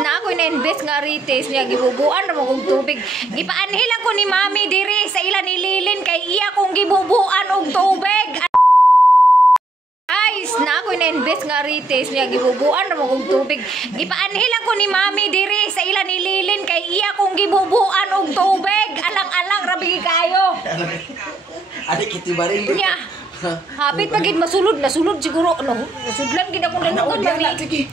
na ako na-invest nga Arites niya gibubuan ra mo kog tubig. Gipaanhila ko ni Mami diri sa ila nililin kay iya kong gibubuan og tubig. Guys, na ako na-invest nga Arites niya gibubuan ra mo kog tubig. Gipaanhila ko ni Mami diri sa ila nililin kay iya kong gibubuan og tubig. Alang-alang ra bigi kayo. Adik kiti baril. Nya. Hapit pagid masulod, nasulod siguro ano. Nasudlan gid ako langon Mami. Sige.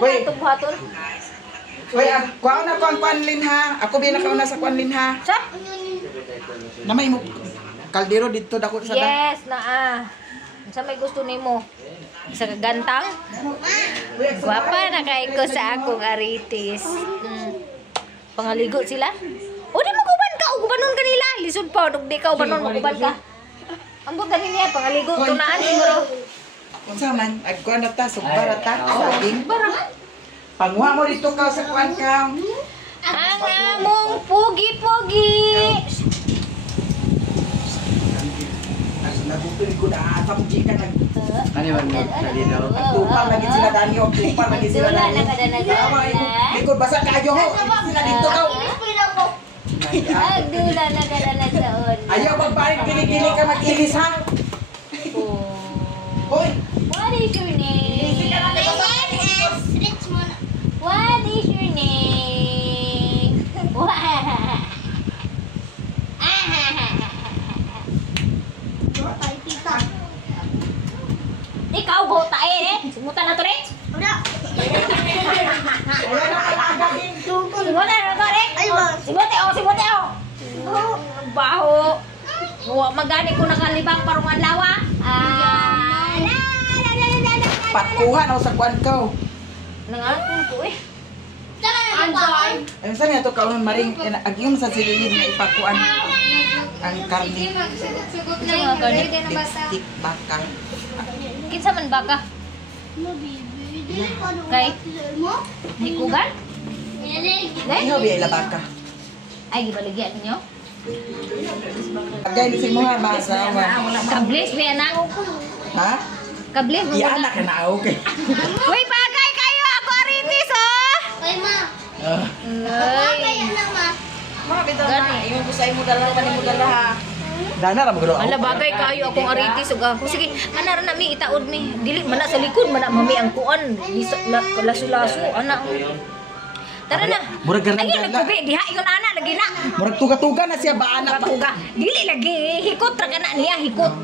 Wait. Wait, kuha na ko ang kwanlin ha. Ako biya nakauna sa kwanlin ha. Sa? Namay mo kaldero dito dako sa Yes, naa. Sa may gusto nimo? Sa kagantang? Guwapa na kay ko sa akong Arites. Pangaligo sila? O di mo guban ka, ubanon kanila. Lisod pa, di ka ubanon, maguban ka. Ambot ganin niya, pangaligo, tunaan siguro. Unsa man, agkuha na ta, sugbara ta, saging. Panguha mo dito ka sa kuan ka. Ang among pugi-pugi. Nagupin ko na atang chika nag. Ano man nalinaw? Tupang lagi sila danyo, tupang lagi sila danyo. Likod basa kayo ho. Sila dito ka. Agdula na kadana saon. Ayaw magparing kili-kili ka mag-ilis ha. Hoy. What is your name? What is your name? Ikaw go tae eh. Sumutan na to rin. Sumutan na to rin. Sumuti o. Baho. Magani ko nakalibang parungan lawa. Patkuhan ako sa kuan ko. Nangatun ko eh. Ang saan nga ito kaunon maring agyong sa sililin na ipakuan ang karne. Mga karne. Stick baka. Kinsa man baka? Kay hikugan? Iho biya ila baka. Ay gibaligyan ninyo. Agay si mo ha masawa. Kablis ba anak? Ha? Kablis mo. Iya anak na okay. Uy, bagay kayo ako Arites oh. Ay, ma. Ay. Mga bitaw na, imong busay mo dala pa mo dala ha. Dana ra mo gulo. Ala bagay kayo akong Arites ug ako. Sige, ana ra na mi itaod mi. Dili man na sa likod man na mami ang kuan. Lasu-lasu ana. Tara na. Murag garang Ay nagkubi diha ingon ana lagi na. Murag tuga-tuga na siya ba anak pa. Tuga. Dili lagi hikot ra kana niya hikot.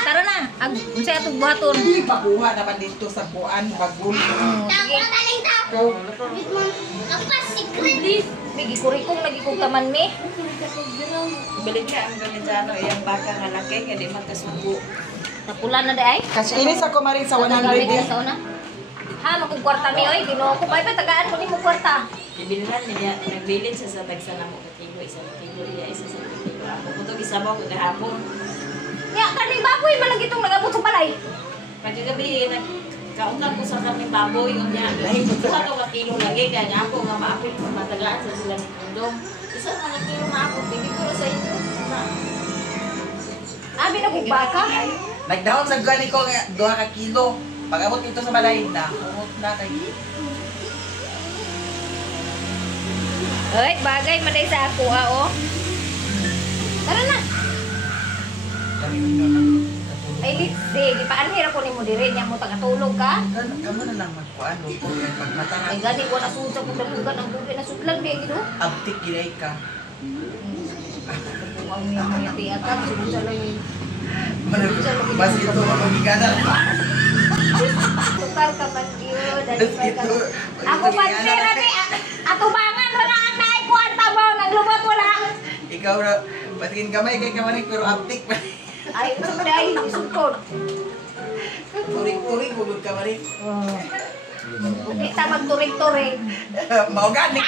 Tara na. Ag unsay atong buhaton? Hindi pakuha naman dito sa kuan bagul. Sige. Bigi kurikong lagi kong taman mi. Balik ka ang ganyan sa ano, iyang baka nga laki, hindi magkasubo. Tapulan na day ay. Kasi inis ako maring sa 100 eh. Ha, magkukwarta mi oy, ginoo ko. Ay, tagaan mo ni mo kwarta. Ibilhan niya, nagbilin sa tagsa na mo katigo, isang katigo, isa sa katigo. Ako po ito, isabaw ko kahapon. Ya, kani baboy malagi itong nagabot sa balay. Pagkagabi, nagkaungan ko sa kami baboy, yung niya, lahim ko sa ito kakilo lagi, kaya niya ako nga maapil, matagaan sa sila ni Kundong. Isa mga kilo na ako, tingin ko sa inyo. Abi na kong baka. Nagdahon sa gani ko nga 2 ka kilo. Pag-abot dito sa balay na, humot na kay. Ay, bagay man day sa ako ha oh. Tara na. Ay, sige, paanhira ko nimo dire nya mo tagatulog ka. Kamo na lang magkuan mo ko pag matahan. Ay gani ko nasudsa ko dalugan ang bubi na sudlan di gido. Abtik giray ka. Ang mga tiyata sudsa lang yun. Mas ito magiganan. Tukar ka man yun. Ako pa tira ni atubangan wala ang naikuan mo naglubot wala. Ikaw ra patingin kamay kay kamanik pero abtik pa. Ay, ay, sukod. Turing-turing gugod kamanik. Hindi ta magturing-turing. Mao gani.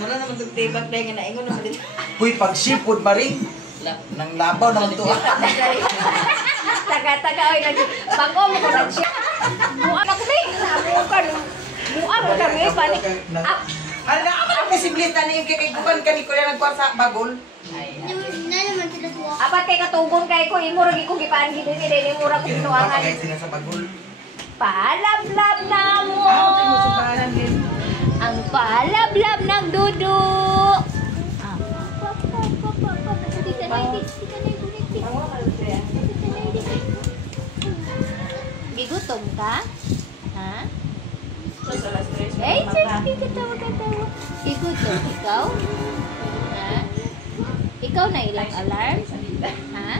Mura naman itong tibak dahil nga naingon naman dito. Huy pag sipod maring nang labaw naman to. Taga-taga oy nag bango mo ko nag siya. Buang ako ni. Bukan. Buang mo kami panik. Ano na ako na posibilita ni kay guban kani ko na nagkuha sa bagol. Na Apat kay katugon kay ko imo ra ko gipaan gid ni dili mo ra ko binuangan. Pakay sila sa bagul. Palablab na mo. Tayo mo subaran din. Ang palablab ng dudu. Ah. Gigutom ka? Ha? Eh, sige, katawa. Gigutom ikaw? Ha? Ikaw na ilang alarm? Ha?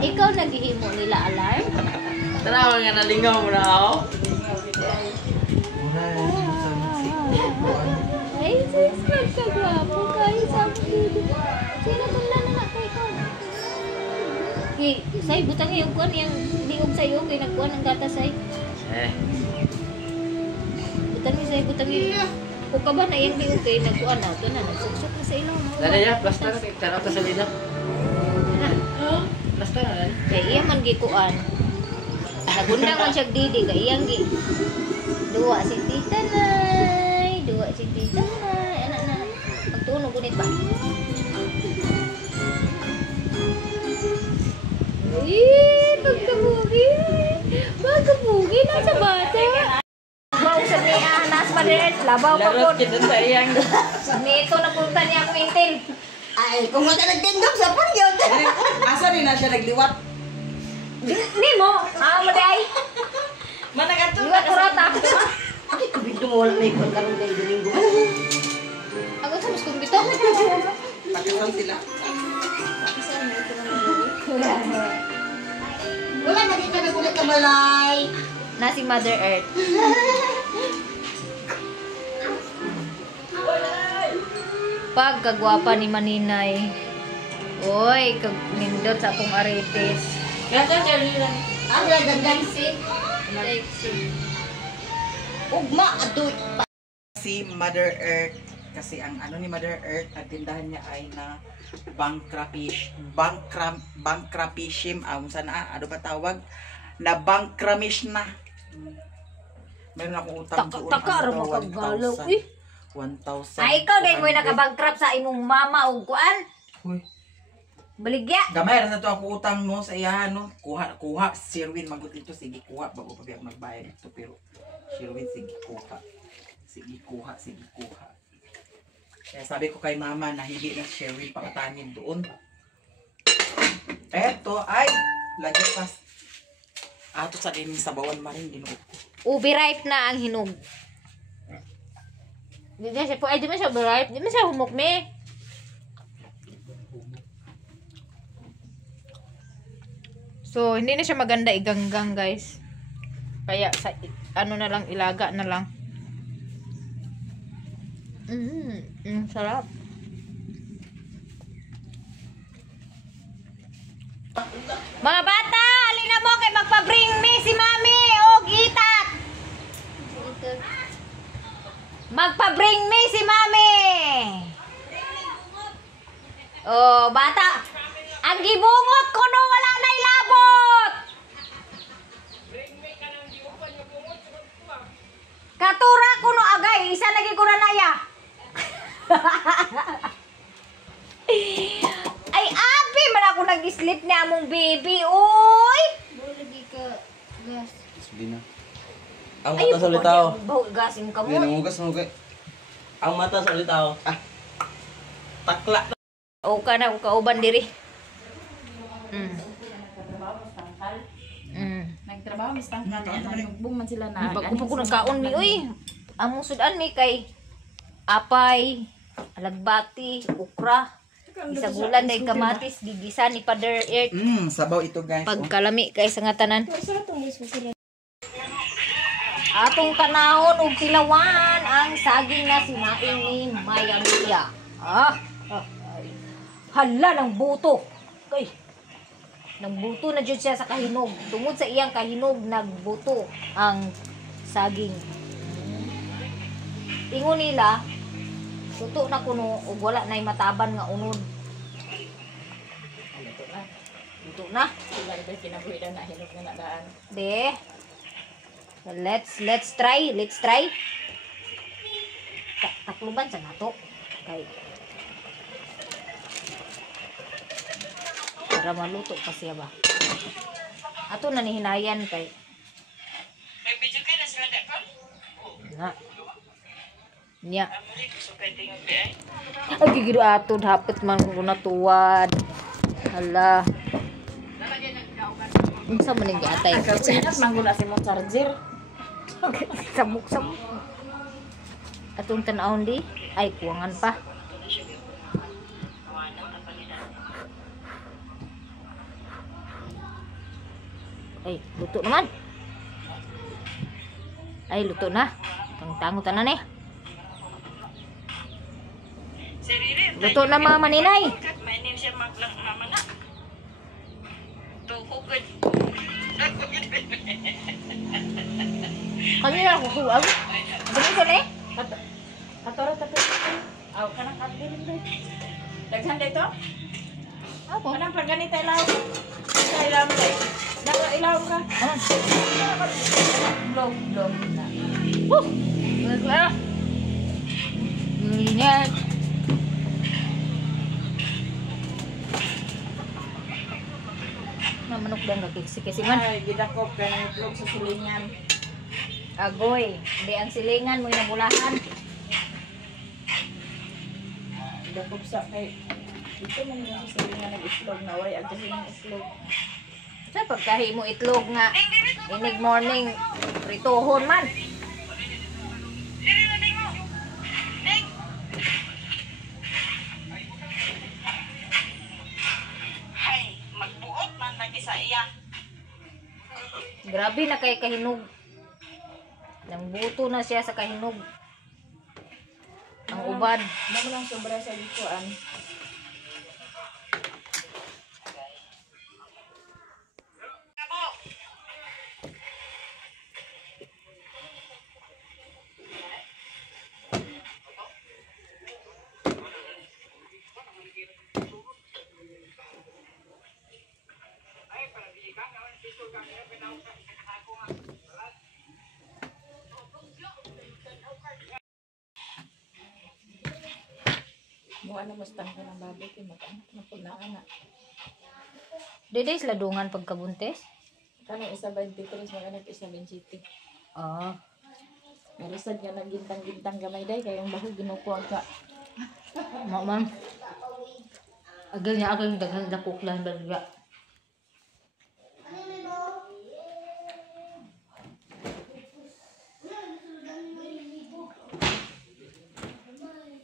Ikaw naghihimo nila alarm? Tara, nga nalingaw mo na ako. Mura yung sa Ay, sis, magkagwapo kayo sa dudu. Sino tula na na kayo? Say, butang yung kuwan, yung liog sa'yo, kaya nagkuhan ng gata say. Butang yung say, butang yung... Kung ka ba na yung liog kayo, nagkuhan na, ito na, nagsuksok na sa ilaw. Dada ya, plaster na tara ta sa lida. Plaster na. Kaya iya man gikuan. Nagundang man siya didi, kaya iyang gi. Duwa si tita nay, duwa si tita nay. Anak na, pagtunog gunit ba? Pagkabugi. Pagkabugi na sa bata. Labaw sa niya, nas maliit. Labaw pa po. Larot kita sa iyang. Nito na punta niya ang mintil. Ay, kung wala nagtindog sa punyod. Asa rin na siya nagliwat? Ni mo, mo day. Managato Liwat ko rata. Ay, kubido mo wala may ikon karong day domingo. Ako sa mas kumbito. Pagkasal sila. Wala na dito nagulat ka balay. Na si Mother Earth. Pagkagwapa ni Maninay. Oy, nindot sa akong aritis. Gata, Charlie lang. Ang gagandang ugma adoy. Si Mother Earth, kasi ang ano ni Mother Earth, ang tindahan niya ay na bankrapishim, sana, ano ba tawag? Na bankramish na. Meron akong utang doon. Taka ra ano, makagalaw. 1,000. Ay, ikaw din mo nakabankrupt sa imong mama o kuan. Uy. Baligya. Gamay ra sa to ako utang no sa iya no. Kuha Sirwin magut ito, sige kuha bago pa biyak magbayad ito, pero Sirwin sige kuha. Sige kuha. Kaya sabi ko kay mama na hindi na si Sherwin pakatanin doon. Eto ay lagi pas. Ato sa dining sabawan maring ginuot ko. Ubi ripe na ang hinog. Di na siya po, ay di man siya ubi ripe. Di man siya humukme. So, hindi na siya maganda iganggang, guys. Kaya, sa ano na lang, ilaga na lang. Sarap. Mga bata, halina mo kay magpa-bring me si Mami og itat. Magpa-bring me si Mami. Oh, bata. Ang gibungot ko no wala na ilabot. Katura ko no agay, isa lagi ko na naya. Ay, abi man ako nag-sleep ni among baby, oy. Lagi ka gas. Sabi na. Ang mata sa litaw. Bawo gasim ka mo. Hindi nangugas mo kay. Ang mata sa litaw. Takla. O ka na, o kauban diri. Nagtrabaho, Miss Tangka. Nagbong man sila na. Bago pa ko nagkaon mi, uy. Among sudan mi kay apay, alagbati, ukra, isagulan day kamatis, gigisa ni Father Earth. Sabaw ito guys. Pagkalami kay sa nga tanan. Atong tanahon og tilawan ang saging na sinaing ni Maya Mia. Hala ng buto. Kay nang buto na jud siya sa kahinog. Tungod sa iyang kahinog nagbuto ang saging. Ingon nila, tuto na kuno ug wala nay mataban nga unod. Luto na. Sila ito kinabuhilan na hinog na nadaan. De. Let's try. Takluban sa nato. Okay. para maluto pa siya ba. Ato na ni hinayan kay. May video kayo na sila ko? Na. Nya. Ay gigido ato dapat man ko natuwad. Hala. Unsa man ning giatay? Kapinas mangguna si mo charger. Sabuk. Atong tan-awon di ay kuwangan pa. Ay, luto naman. Ay, luto na. Tango tanan eh. Luto na mga maninay. May name siya maglang mama na. Tuhugod. Kanina ako kuwag. Dali ko na eh. Atoro tapos. Aw kanang kapilin ba? Daghan dito? Ako. Kanang pag ganito ilaw. Sa ilaw mo dai. Dapat ilaw ka. Blog na. Wala. Ingat. Na manok dan kakiksi-kisiman. Ay, gidakop ka ng itlog sa silingan. Agoy, di ang silingan mo inabulahan. Gidakop sa kay. Dito mo yung sa silingan ng itlog na way. Agad yung itlog. Sa pagkahi mo itlog nga, inig morning, rituhon man. Hay, magbuot man lagi sa iya. Grabe na kay kahinog. Nang buto na siya sa kahinog. Ang uban. Damo lang sobra sa likuan. Mo ano mas tangka ng baboy kay mag-anak na pud na ana. Dede sila dungan pagkabuntes. Kano isa 23 mag-anak isa 27. Ah, Narisad nga naggintang-gintang gamay day kay ang baho ginukuha ka. ma'am. Agal niya agal daghan dakok lang baga.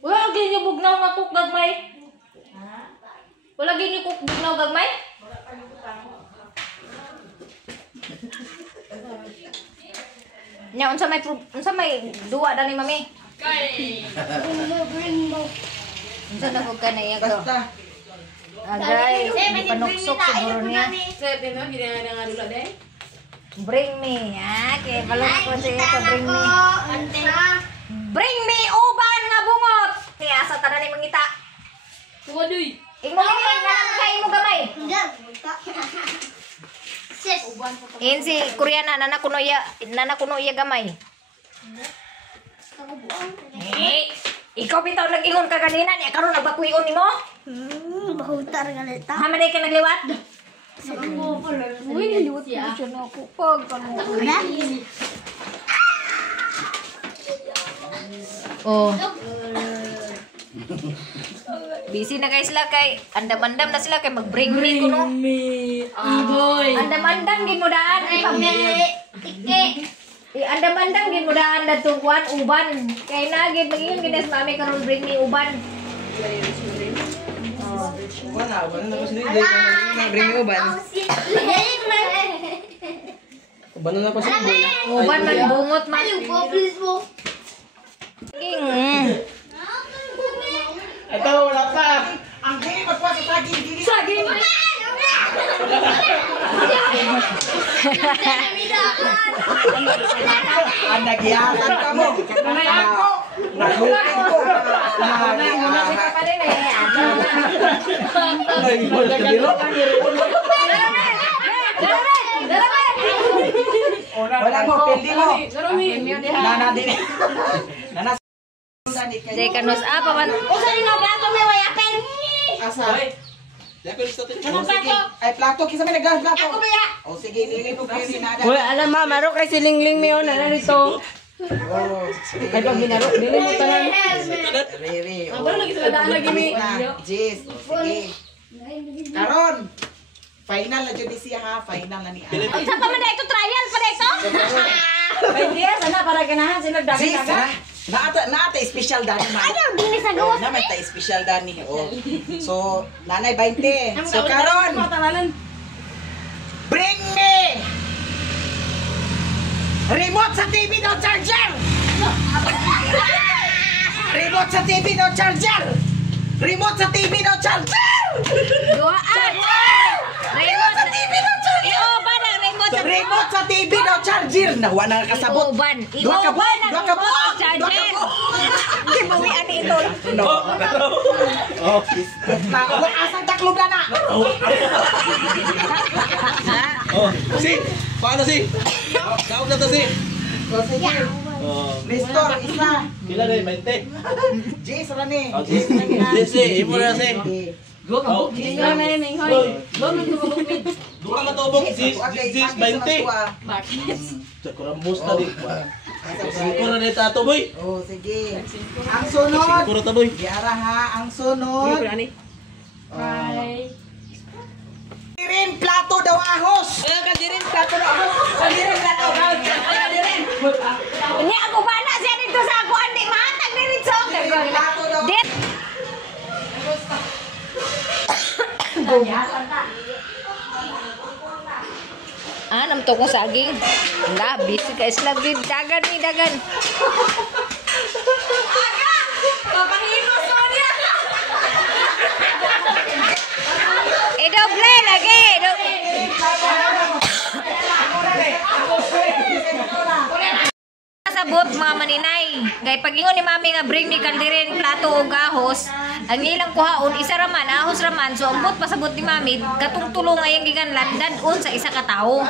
Wala gini bugnaw nga kuk gagmay. Wala gini kuk bugnaw gagmay. Nya unsa may duwa dani mami? Unsa na ko kana iya ko? Basta. Agay, panuksok siguro niya. Bring me, ha? Kaya pala ko siya ka bring me. Bring me uban nga bungot. Kaya asa tanan ni mangita. Tuwadoy. Imo nga kay mo gamay. In si Koreana nana kuno iya gamay. Eh, ikaw bitaw nag-ingon ka kanina niya karon nagbakuyon nimo? Bahutar nga nita. Ha man ka nagliwat? Uy, niliwat ko siya na ako. Pag ano. Oh. Busy na guys sila kay andam-andam na sila kay mag-bring me kuno. Andam-andam gid mo daan andam-andam gid mo daan dadtong kuan uban. Kay nagid mag-ingon gid sa mami karon bring me uban. Wala na ko sila day bring me uban. Uban na pa sa boy. Uban man bungot man. Ito wala ka. Ang hili magkuha sa saging dili. Saging. Ang nagyakan ka mo. Nagutin ko. Wala mo, pildi mo. Nana din. Nana Jay kanus apa man? Usa ni nga plato may wayapen. asa. Di ako listo tayo. O sige. Ay, plato. Kisa may nagawin plato. Ako ba ya? O sige, nilito kayo ni Nada. Uy, alam ma, maro kay silingling mi yun, ano dito. Ay, pag ginaro, dili mo tanan. Riri. Ang lagi sa daan lagi mi. Jis. Sige. Karon. Final na jud siya ha. Final na ni Ana. Unsa pa man na ito trial pa na ito? Ay, di, sana para ganahan sila Jis, dagat-dagat. naata special dani man. Ano, bilis sa Oh, gawas. na may ta special dani. Oh. So, nanay 20. So karon, bring me remote sa TV no charger. Remote sa TV no charger. Remote sa TV no charger. Duhaan. Remote sa TV no charger. Ioban ang remote sa Remote sa TV no charger. Nawa na kasabot. Ioban. Dua ka buwan, dua ka buwan. Charger. Kibuwian ni ito. No. Oh. Asang taklob na na. Oh, si. Paano si? Kaog na to si. O sige. Oh. Nestor, isa. Kila na 20. Jis, rani. Oh, si. Si, imo na si. Oh. Tingnan na yun, hoy. Duka matubog si 20. Kurang na di. Singko na dito ato boy. Oh, sige. Ang sunod. Singko na ta boy. Yara ha, ang sunod. Kadirin plato daw ahos. Kadirin plato daw ahos. Kadirin plato daw ahos. Kadirin. Ini ako ba na siya dito sa ako andi mahatag ni Ritso. Plato daw. Dit. Namto ko saging. Nga, busy ka isla gid dagan ni dagan. Papahimos mo niya. Doble lagi. Sabot mga maninay. Gay pagingon ni mami nga bring me kaldirin plato o gahos. Ang ilang kuhaon isa raman ahos raman so ambot pasabot ni mami katong tulong ayang giganlan dadon sa isa ka tawo.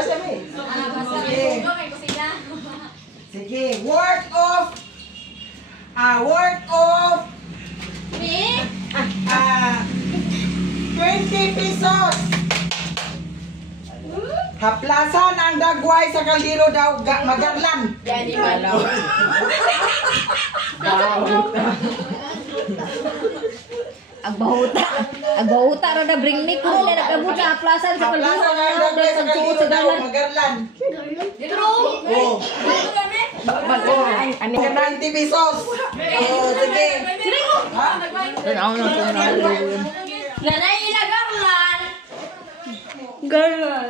Sige, worth of 20 pesos. Haplasan ang dagway sa kaldero daw magarlan. Agbahuta ra na bring me kung na nagabot sa aplasan sa Haplasan ang kaliro dagway sa sa suot kaldero sa daw dalan. magarlan. Oh. Ano 20 pesos. Oh, sige. Ha? Lanay ilagarlan. Ganun.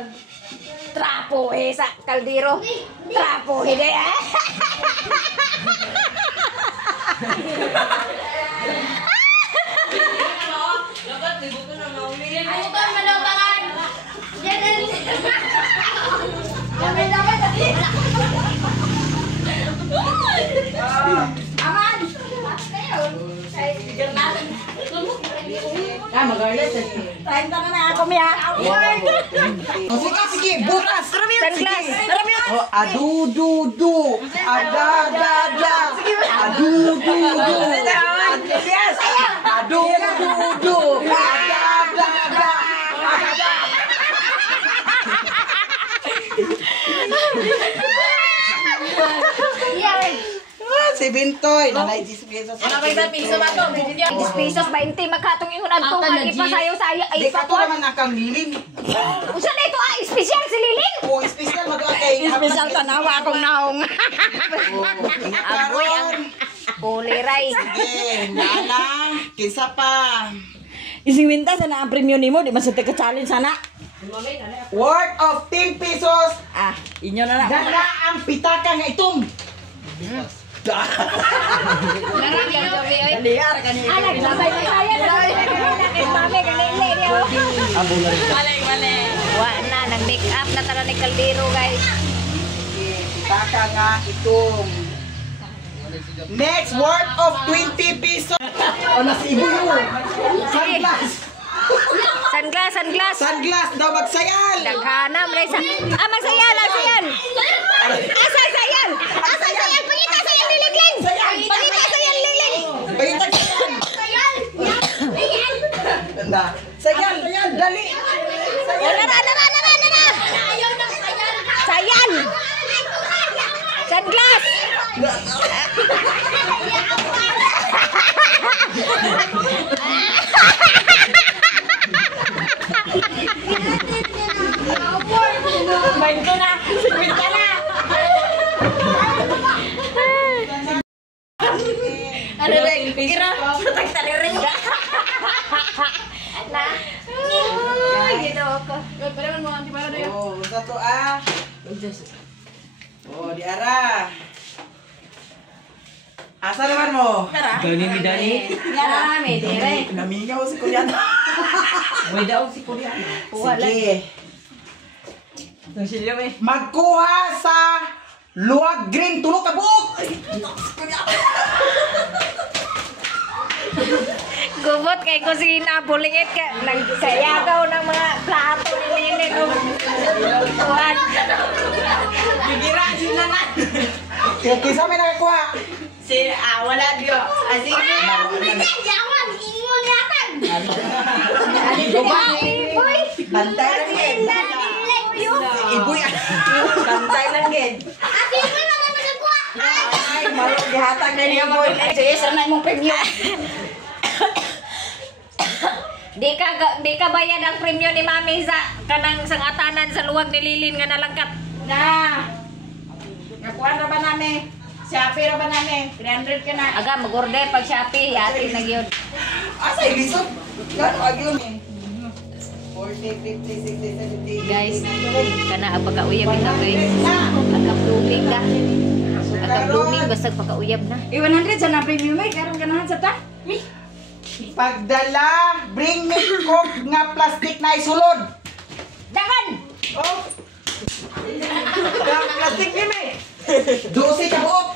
Trapo sa kaldero. Trapo hindi Ay, ito ang malawtangan. Yan. Dapat tadi. Aman. Magarlan. Time ka na ako miya. Oh, sige, bukas. Sunglass. Oh, adu-du-du. Ada-da-da. Adu-du-du. Yes. Adu-du-du. Ada-da-da. Si Bintoy, nanay 10 pesos. Piso ba to? 10 pesos 20 magkatong ihunan to ipasayo-sayo ay Di ka to naman nakang lilin. Usa na ito special si Lilin. O, special mag-uwa kay... Special tanawa akong naong. Aboy ang kuliray. Sige, nana, kinsa pa. Ising minta sana ang premium nimo, di man sa teka challenge sana. Worth of 10 pesos. Ah, inyo na lang. Ganda ang pitaka nga itom. Liar ka niya. Anak, sabay na kaya na. Kay mami, kanili niya. Wa na, nag-make up na tara ni Caldero, guys. Sige, pitaka nga itom. Next, worth of 20 pesos. O, nasibo yun. Sunglass. Sunglass. Sunglass daw magsayal. Daghanam, Reza. Magsayal, magsayal. Asa sayal? Asa sayal? Pangita sayal ni Ligling. Pangita sayal ni Ligling. Pagitag sayal. Na. Sayan, dali. O, nara! Sayan! Sunglass! Baito na. Sipit ka na. Ano na? Kira. Tagtalirin ka. Na? Ay, ginawa ko. Oh, basta to ah. Oh, di ara. Asa naman mo? Gani mi Dani. Nga may dire. Namingaw si Kuryana. May daw si Korea. Sige. Nang silya may. Magkuha sa luwag green tulog ka buok. Gubot kay kusina, bulingit ka. Nagsayagaw ng mga plato ni Linin. Tuwan. Bigira sila na. Kisa may nakakuha. Wala diyo. Asig. Bantay lang gid. Iboy. Bantay lang gid. Ay, malo gihatag na niya boy. Sige, sana mong premyo. Di ka bayad ang premyo ni Mami sa kanang sangatanan sa luwag ni Lilin nga nalangkat. Na. Nakuha na ba namin? Shopee na ba namin? 300 ka na. Aga mag-order pag Shopee, yati na gyud. Asa ilisod? Gano agyo mi? 40, 50, 60, 70. Guys, kana ang pagkauyab ito guys. Agka-blooming ka. Agka-blooming basta pagkauyab na. 100 sa na premyo may karon ganahan sa ta. Pagdala, bring me coke nga plastic na isulod. Dagan! Oh. Plastic ni me. 12 ka buok.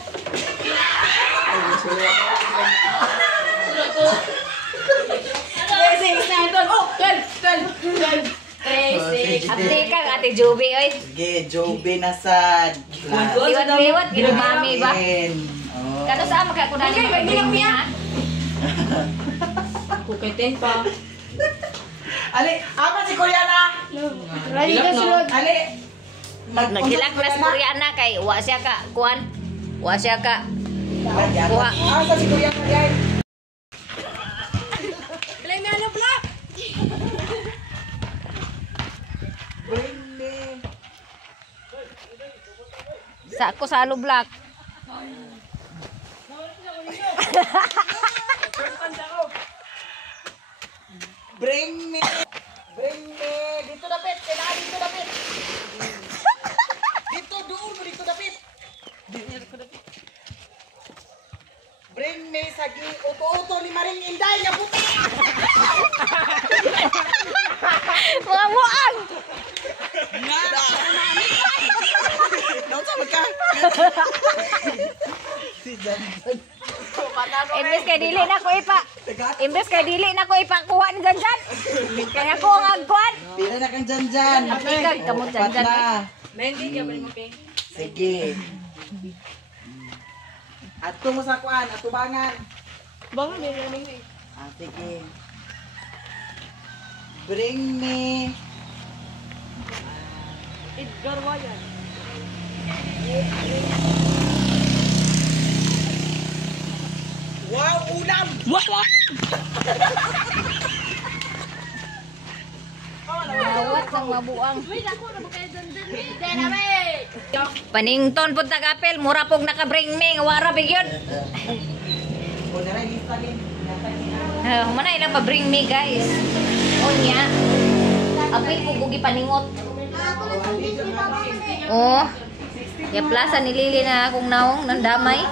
Ate ka, Ate Joby, oy. Sige, Joby na sad. Liwat-liwat, ginumami ba? Oh. Kano sa makakunan ni mag-bring me, ha? Kukitin pa. Ali, ama si Kuryana. Ready ka sulod. Ali. Nagilak na si Koreana kay wa siya ka, kuan. Wa siya ka. Kuha. Asa si Kuryana diay? Bring me. Sa ako sa Block. Bring me. Bring me. Dito dapit. Kaya dito dapit. Dito doon mo dito dapit. Bring me sa uto-uto ni Maring Inday nga puti. Mga buang! Naon sa ka? Si Jan. Imbes kay dili na ko ipa. Imbes kay dili na ko ipakuha ni Janjan. Kaya ko ang agkuhan. Pila na kang Janjan. Apikag kamot Janjan. Mendi ka ba mo ping? Sige. Ato mo sa kuan, atubangan. Bangan din namin. Sige. Bring me. Edgar Wayan. Wow, ulam! Awat ng mabuang. Panington pud tagapel, mura pog naka-bring me, wara bigyon. Kuna ra lista din. Mana ilang pa-bring me guys. Unya. Apil ko gugi paningot. Oh. Ya plaza ni Lili na akong naong nang damay.